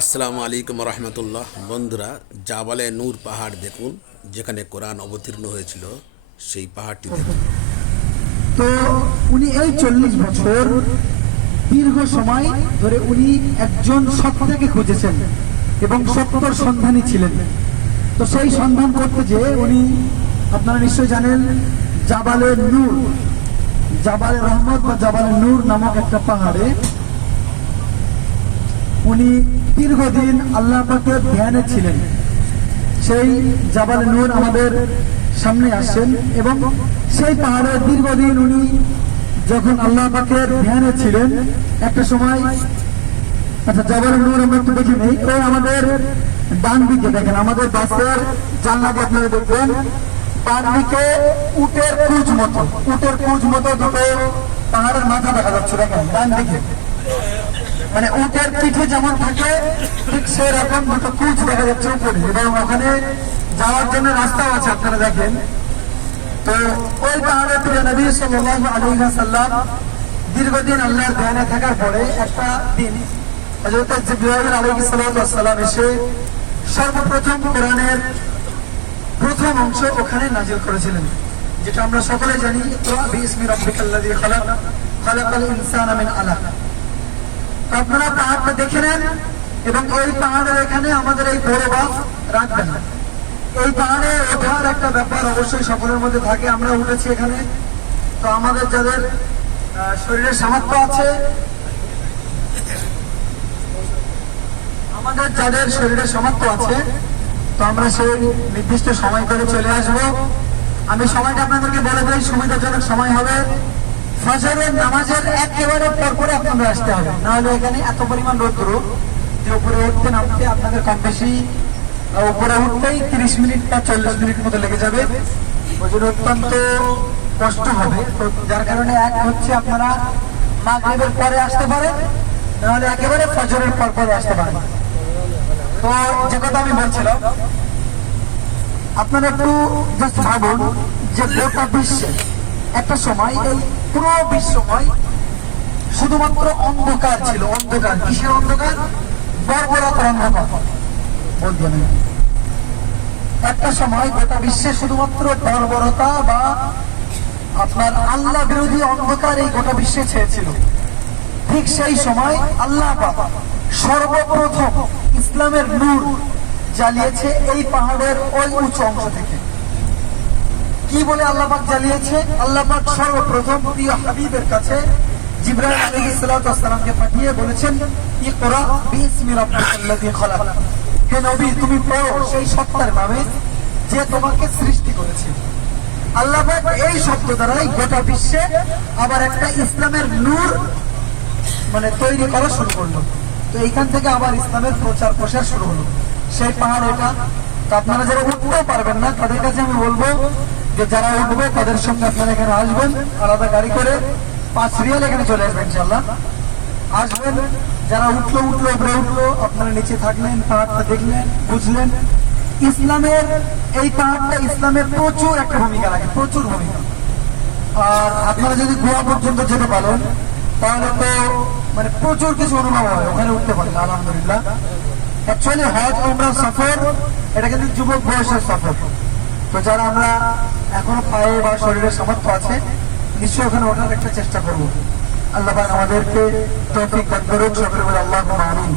আসসালামু আলাইকুম রহমতুল্লাহ। বন্ধুরা, জাবালে নূর পাহাড় দেখুন, যেখানে কোরআন অবতীর্ণ হয়েছিল, সেই পাহাড়টি দেখুন। তো উনি এই 40 বছর দীর্ঘ সময় ধরে উনি একজন সত্যকে খুঁজেছেন এবং সত্যর সন্ধানী ছিলেন। তো সেই সন্ধান করতে যে উনি, আপনারা নিশ্চয় জানেন, জাবালে নূর, জাবালে রহমত বা জাবালে নূর নামক একটা পাহাড়ে উনি দীর্ঘদিন আল্লাহ পাকের ধ্যানে ছিলেন। সেই জাবালে নূর আমাদের সামনে আসেন এবং সেই পাহাড়ে দীর্ঘদিন উনি যখন আল্লাহ পাকের ধ্যানে ছিলেন, একটা সময়, আচ্ছা জাবালে নূর আমরা একটু দেখে নেই। এই আমাদের ডান দিকে দেখেন, আমাদের বাসের জানলাতে আপনারা দেখবেন ডান দিকে উটের কুঁজ মতো দুটো পাহাড়ের মাথা দেখা যাচ্ছে। দেখেন ডান দিকে, মানে উটের পিঠে যেমন থাকে ঠিক সেরকম দুটো কুঁজ দেখা যাচ্ছে উপরে, এবং ওখানে যাওয়ার জন্য রাস্তাও আছে, আপনারা দেখেন। তো ওই পাহাড়ে প্রিয় নবী সাল্লাল্লাহু আলাইহি ওয়াসাল্লাম দীর্ঘদিন আল্লাহর ধ্যানে থাকার পরে একটা দিন হযরত জিবরাইল আলাইহিস সালাম এসে সর্বপ্রথম কোরআনের প্রথম অংশ ওখানে নাযিল করেছিলেন, যেটা আমরা সকলে জানি, ইকরা বিইসমি রাব্বিকাল্লাযী খালাক, খালাকাল ইনসানা মিন আলাক। আপনারা পাহাড়টা দেখে নেন এবং ওই পাহাড়ের এখানে আমাদের এই বড় বাস রাখবেন। এই পাহাড়ে ওঠার একটা ব্যাপার অবশ্যই সকলের মধ্যে থাকে। আমরা উঠেছি এখানে, তো আমাদের যাদের শরীরের সামর্থ্য আছে, তো আমরা সেই নির্দিষ্ট সময় করে চলে আসব। আমি সময়টা আপনাদেরকে বলে দিই, সুবিধাজনক সময় হবে ফজরের নামাজের একেবারে পরপরে আপনাদের আসতে হবে, নাহলে এখানে এত পরিমাণ রৌদ্র যে উপরে উঠতে নামতে আপনাদের কম বেশি উপরে উঠতেই 30 মিনিট বা 40 মিনিট মতো লেগে যাবে। ওই জন্য অত্যন্ত কষ্ট হবে। তো যার কারণে এক হচ্ছে আপনারা মাগরিবের পরে আসতে পারেন, নাহলে একেবারে ফজরের পরপরে আসতে পারেন। তো যে কথা আমি বলছিলাম, আপনারা একটু জাস্ট ভাবুন যে গোটা বিশ্বে একটা সময়, এই পুরো বিশ্বময় শুধুমাত্র অন্ধকার ছিল। অন্ধকার, কিসের অন্ধকার? বর্বরতার অন্ধকার বলতে নেই। একটা সময় গোটা বিশ্বে শুধুমাত্র বর্বরতা বা আপনার আল্লাহ বিরোধী অন্ধকার এই গোটা বিশ্বে ছেয়েছিল। ঠিক সেই সময় আল্লাহ পাক সর্বপ্রথম ইসলামের নূর জ্বালিয়েছে এই পাহাড়ের ওই উঁচু অংশ থেকে। কি বলে আল্লাহ পাক জ্বালিয়েছে? আল্লাহ পাক সর্বপ্রথম প্রিয় হাবিবের কাছে জিবরাইল আলাইহিস সালামকে পাঠিয়ে বলেছেন, ইকরা বিইসমি রাব্বিকাল্লাযী খালাক, হে নবী তুমি পড়ো সেই সত্তার নামে যে তোমাকে সৃষ্টি করেছে। আল্লাহ পাক এই শব্দ দ্বারাই গোটা বিশ্বে আবার একটা ইসলামের নূর মানে তৈরি করা শুরু করলো। তো এইখান থেকে আবার ইসলামের প্রচার প্রসার শুরু হলো। সেই পাহাড় এটা। তো আপনারা যারা উঠতেও পারবেন না, তাদের কাছে আমি বলবো যে যারা উঠবে তাদের সঙ্গে আপনারা এখানে আসবেন, আলাদা গাড়ি করে 5 রিয়াল এখানে চলে আসবেন ইনশাআল্লাহ। আসবেন, যারা উপরে উঠলো, আপনারা নিচে থাকলেন, পাহাড়টা দেখলেন, বুঝলেন। ইসলামের এই পাহাড়টা ইসলামের প্রচুর একটা ভূমিকা রাখে, প্রচুর ভূমিকা। আর আপনারা যদি গোয়া পর্যন্ত যেতে পারেন তাহলে তো মানে প্রচুর কিছু অনুভব হয়, ওখানে উঠতে পারেন আলহামদুলিল্লাহ। অ্যাকচুয়ালি হজ উমরা সফর এটা কিন্তু যুবক বয়সের সফর। তো যারা আমরা এখনো পায়ে বা শরীরের সামর্থ্য আছে, নিশ্চয়ই ওখানে ওঠার একটা চেষ্টা করবো। আল্লাহ পাক আমাদেরকে তৌফিক দান করুন, সকলে বলে আল্লাহুম্মা আমিন।